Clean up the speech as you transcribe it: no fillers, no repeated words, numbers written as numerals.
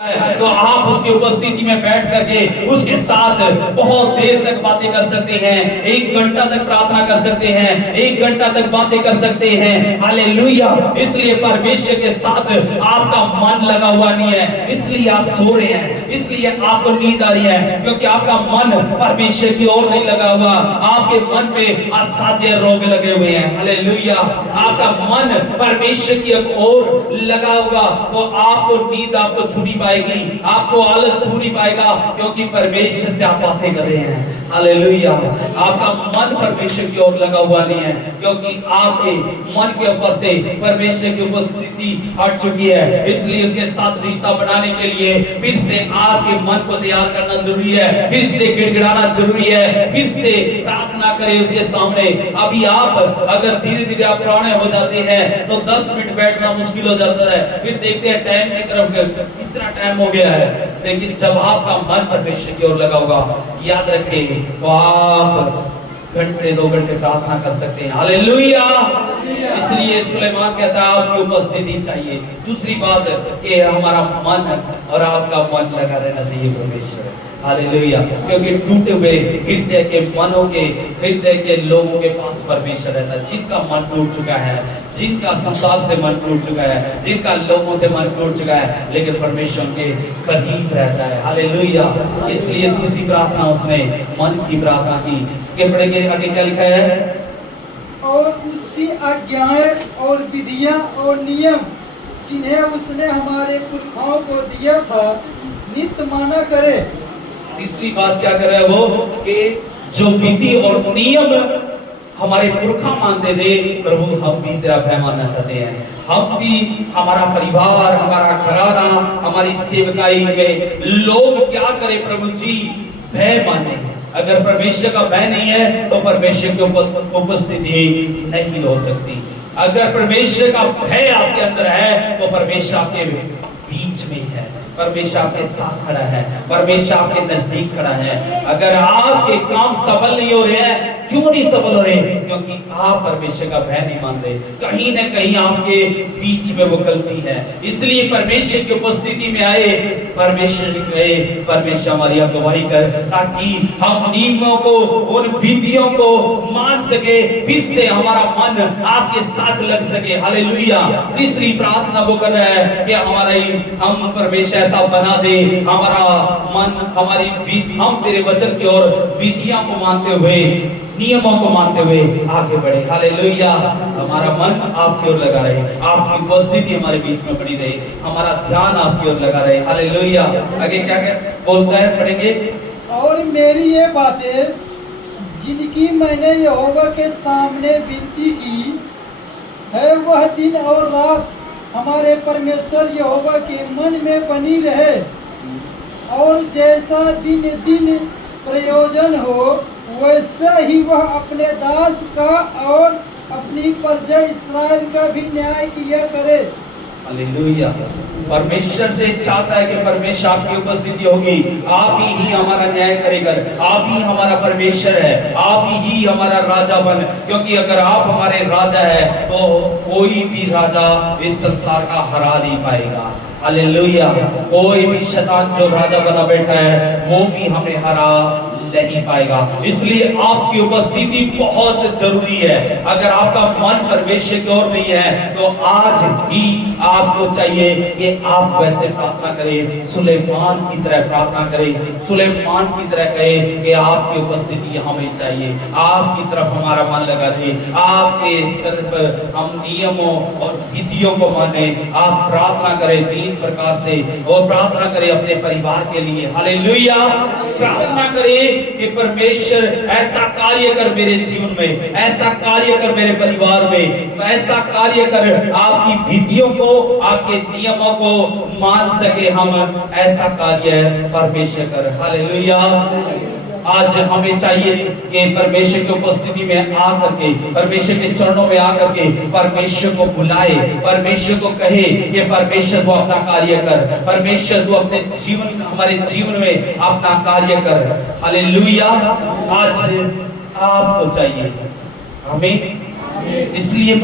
तो आप उसकी उपस्थिति में बैठ करके उसके साथ बहुत देर तक बातें कर सकते हैं, 1 घंटा तक प्रार्थना कर सकते हैं, 1 घंटा तक बातें कर सकते हैं। हालेलुया। इसलिए परमेश्वर के साथ आपका मन लगा हुआ नहीं है, इसलिए आप सो रहे हैं, इसलिए आपको नींद आ रही है, क्योंकि आपका मन परमेश्वर की ओर नहीं लगा हुआ। आपके मन पे असाध्य रोग लगे हुए हैं। हालेलुया। आपका मन परमेश्वर की ओर लगा होगा तो आपको नींद आपको छूनी पाएगी, आपको आलस छू नहीं पाएगा, क्योंकि परमेश्वर से आप बातें कर रहे हैं। हालेलुया। आपका मन परमेश्वर की ओर लगा हुआ नहीं है, क्योंकि आपके मन के ऊपर से परमेश्वर की उपस्थिति हट चुकी है। इसलिए उसके साथ रिश्ता बनाने के लिए फिर से आपके मन को तैयार करना जरूरी है, फिर से गिड़गिड़ाना जरूरी है, फिर से प्रार्थना करें उसके सामने। अभी आप अगर धीरे धीरे आप पुराने हो जाते हैं तो 10 मिनट बैठना मुश्किल हो जाता है, फिर देखते हैं टाइम की तरफ कितना टाइम हो गया है। लेकिन जब आपका मन परमेश्वर की ओर लगा होगा, याद रखें, तो आप घंटे 2 घंटे प्रार्थना कर सकते हैं। हालेलुया। इसलिए सुलेमान कहता है आपकी उपस्थिति चाहिए। दूसरी बात कि हमारा मन और आपका मन लगा रहना चाहिए परमेश्वर। हालेलुया। क्योंकि टूटे हुए हृदय के मनों के हृदय के लोगों के पास परमेश्वर रहता है। जिनका मन टूट चुका है, जिनका संसार से मन टूट चुका है, जिनका लोगों से मन टूट चुका है, लेकिन परमेश्वर के करीब रहता है। हालेलुया। इसलिए दूसरी प्रार्थना उसने मन की प्रार्थना की। के पढ़ेंगे आगे क्या लिखा है? और उसकी आज्ञाएं और विधियां और नियम जिन्हें उसने हमारे पुरखाओं को दिया था नित्य माना करे। तीसरी बात क्या कर रहा है वो, कि जो विधि और नियम हमारे पुरखा मानते थे, प्रभु हम भी तेरा भय मानना चाहते हैं। हम भी, हमारा परिवार, हमारा घराना, हमारी सेवकाई में लोग क्या करें प्रभु जी, भय माने। अगर परमेश्वर का भय नहीं है तो परमेश्वर की उपस्थिति नहीं हो सकती। अगर परमेश्वर का भय आपके अंदर है तो परमेश्वर आपके बीच में है, परमेश्वर आपके साथ खड़ा है, परमेश्वर आपके नजदीक खड़ा है। अगर आपके काम सफल नहीं हो रहे हैं, क्यों नहीं सफल हो रहे? क्योंकि आप परमेश्वर का भय नहीं मान रहे। कहीं ना कहीं आपके बीच में वो गलती है। इसलिए परमेश्वर की उपस्थिति में आए, परमेश्वर हमारी अगुवाई कर, ताकि हम नियमों को, उन विधियों को मान सके, फिर से हमारा मन आपके साथ लग सके। हालेलुया। तीसरी प्रार्थना वो कर रहा है कि हम परमेश्वर ऐसा बना दे, हमारा मन, हम तेरे वचन की ओर विधियों को मानते हुए, नियमों को मानते हुए आगे बढ़े। हालेलुया। हमारा मन आपकी ओर लगा रहे, आपकी उपस्थिति हमारे बीच में बनी रहे, हमारा ध्यान आपकी ओर लगा रहे। हालेलुया। आगे क्या बोलता है, पढ़ेंगे। और मेरी ये बातें जिनकी मैंने यहोवा के सामने विनती की है, वह दिन और रात हमारे परमेश्वर यहोवा के मन में बनी रहे, और जैसा दिन दिन प्रयोजन हो वैसा ही वह अपने दास का और अपनी प्रजा इस्राएल का भी न्याय किया करे। हालेलुया। परमेश्वर से चाहता है कि परमेश्वर आपकी उपस्थिति होगी, आप ही हमारा न्याय करेगा, आप ही हमारा परमेश्वर है, आप ही हमारा राजा बन। क्योंकि अगर आप हमारे राजा है तो कोई भी राजा इस संसार का हरा नहीं पाएगा। हालेलुया। कोई भी शैतान जो राजा बना बैठा है वो भी हमें हरा नहीं पाएगा। इसलिए आपकी उपस्थिति बहुत जरूरी है। अगर आपका मन परमेश्वर की ओर नहीं है तो आज ही आपको चाहिए कि आप वैसे प्रार्थना करें, सुलेमान की तरह प्रार्थना करें, सुलेमान की तरह कहे कि आपकी उपस्थिति हमें चाहिए, आपकी तरफ हमारा मन लगा दे, आपके तरफ हम नियमों और विधियों को माने। आप प्रार्थना करें 3 प्रकार से, और प्रार्थना करें अपने परिवार के लिए। हालेलुया। प्रार्थना करें कि परमेश्वर ऐसा कार्य कर मेरे जीवन में, ऐसा कार्य कर मेरे परिवार में, ऐसा कार्य कर, आपकी विधियों को, आपके नियमों को मान सके हम, ऐसा कार्य परमेश्वर कर। हालेलुया। आज हमें चाहिए कि परमेश्वर की उपस्थिति में आकर के, परमेश्वर के चरणों में आकर के परमेश्वर को बुलाए, परमेश्वर को कहे कि परमेश्वर तू अपना कार्य कर, परमेश्वर तू अपने जीवन, हमारे जीवन में अपना कार्य कर। हालेलुया। आज आपको चाहिए, हमें, इसलिए